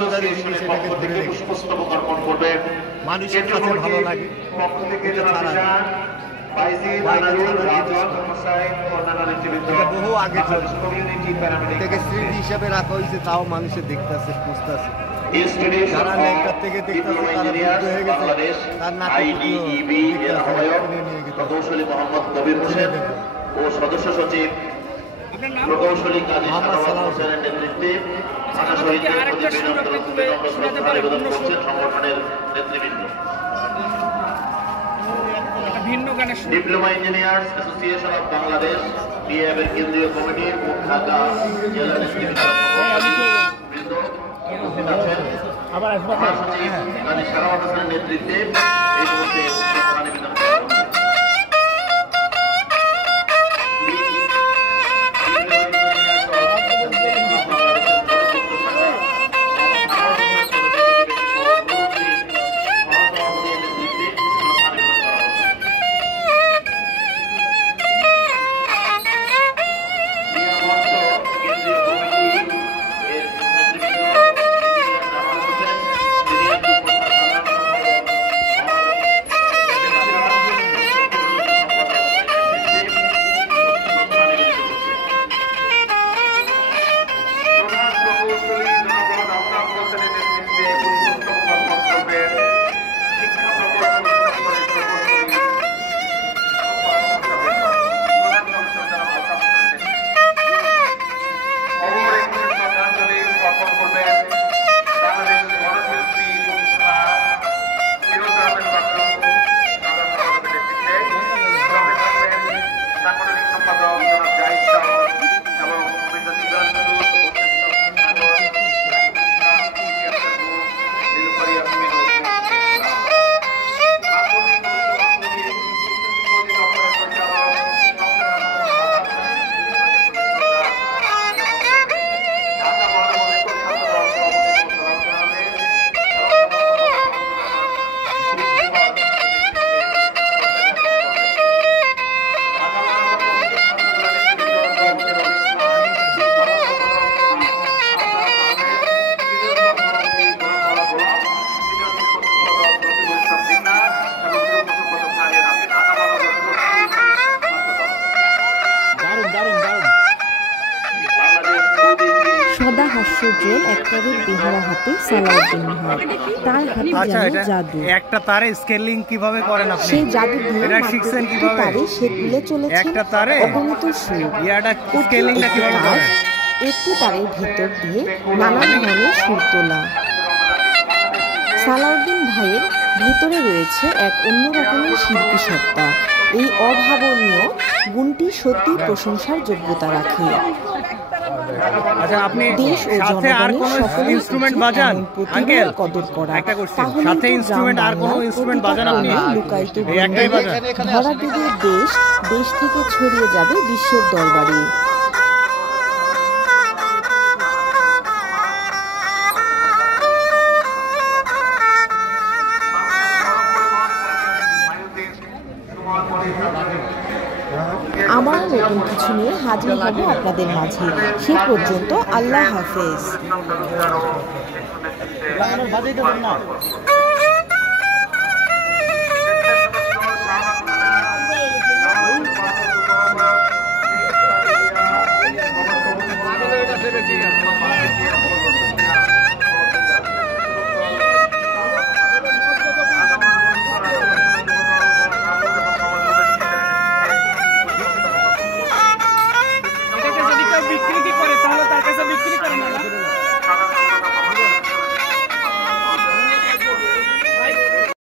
রোজার জিনিস এটাকে ধরে রেখেছে, মানুষের কাছে ভালো লাগে। এটা ছাড়া এটা বহু আগে থেকে স্মৃতি হিসাবে রাখা হয়েছে, তাও মানুষের দেখতেছে, বুঝতেছে। যারা লেখার থেকে দেখতেছে তারা বুদ্ধ হয়ে গেছে, তার নাটক ও সদস্য সচিব প্রকৌশলী কাজী সালাওয়াত হোসেনের নেতৃত্বে সংগঠনের নেতৃবৃন্দ। Diploma engineers association of Bangladesh ডিএএফ-এর কেন্দ্রীয় কমিটির ঢাকা জেলা নেতৃবৃন্দ উপস্থিত আছেন। মহাসচিব কাজী সালাওয়াত হোসেনের নেতৃত্বে এই মুহূর্তে নিবেদন করা হবে। সদা হাস্যোজ্জ্বল একটারের বেহারা হাতে সালাউদ্দিন ভাই, তার হাতে যেন জাদু। একটা তারে স্কেলিং কিভাবে করেন আপনি? সেই জাদু দিয়ে এটা শিখছেন কিভাবে? তারে সে তুলে চলেছে একটা তারে অগণিত সুর। ইয়াটা স্কেলিংটা কিভাবে করেন? একটি তারের ভেতর দিয়ে নানা ধরনের সুর তোলা। সালাউদ্দিন ভাইয়ের ভেতরে রয়েছে এক অন্য রকমের শিল্পী সত্তা। এই অভাবনীয় গুণটি সত্যি প্রশংসার যোগ্যতা রাখে। আচ্ছা, আপনি দেশ ও সাথে আর কোন ইনস্ট্রুমেন্ট বাজান? আঙ্কেল কদর করা একটা কোশ্চেন, সাথে ইনস্ট্রুমেন্ট আর কোন ইনস্ট্রুমেন্ট বাজান আপনি? লুকায়িত এই একটাই বাজান? ধরা দেবে দেশ থেকে ছড়িয়ে যাবে বিশ্বের দরবারে। আবার নতুন কিছু নিয়ে হাজির হব আপনাদের মাঝে। সে পর্যন্ত আল্লাহ হাফেজ।